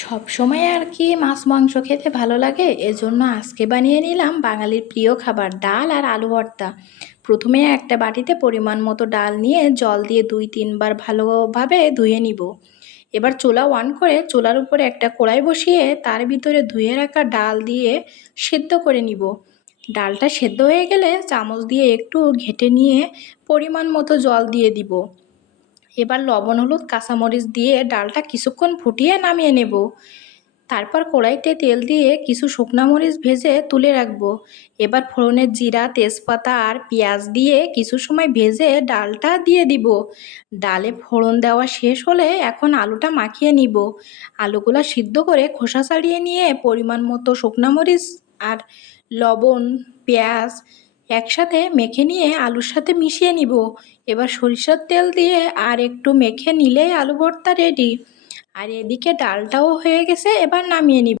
সব সময় আর কি মাছ মাংস খেতে ভালো লাগে, এজন্য আজকে বানিয়ে নিলাম বাঙালির প্রিয় খাবার ডাল আর আলু ভর্তা। প্রথমে একটা বাটিতে পরিমাণ মতো ডাল নিয়ে জল দিয়ে 2-3 বার ভালোভাবে ধুয়ে নিব। এবার চুলা অন করে চুলার উপরে একটা কড়াই বসিয়ে তার ভিতরে ধুয়ে রাখা ডাল দিয়ে সেদ্ধ করে নিব। ডালটা সেদ্ধ হয়ে গেলে চামচ দিয়ে একটু ঘেঁটে নিয়ে পরিমাণ মতো জল দিয়ে দিব। এবার লবণ হলুদ কাঁচামরিচ দিয়ে ডালটা কিছুক্ষণ ফুটিয়ে নামিয়ে নেব। তারপর কড়াইতে তেল দিয়ে কিছু শুকনা মরিচ ভেজে তুলে রাখবো। এবার ফোড়নের জিরা তেজপাতা আর পেঁয়াজ দিয়ে কিছু সময় ভেজে ডালটা দিয়ে দিব। ডালে ফোড়ন দেওয়া শেষ হলে এখন আলুটা মাখিয়ে নিব। আলুগুলা সিদ্ধ করে খোসা ছাড়িয়ে নিয়ে পরিমাণ মতো শুকনা মরিচ আর লবণ পেঁয়াজ একসাথে মেখে নিয়ে আলুর সাথে মিশিয়ে নিব। এবার সরিষার তেল দিয়ে আর একটু মেখে নিলেই আলু ভর্তা রেডি। আর এদিকে ডালটাও হয়ে গেছে, এবার নামিয়ে নিব।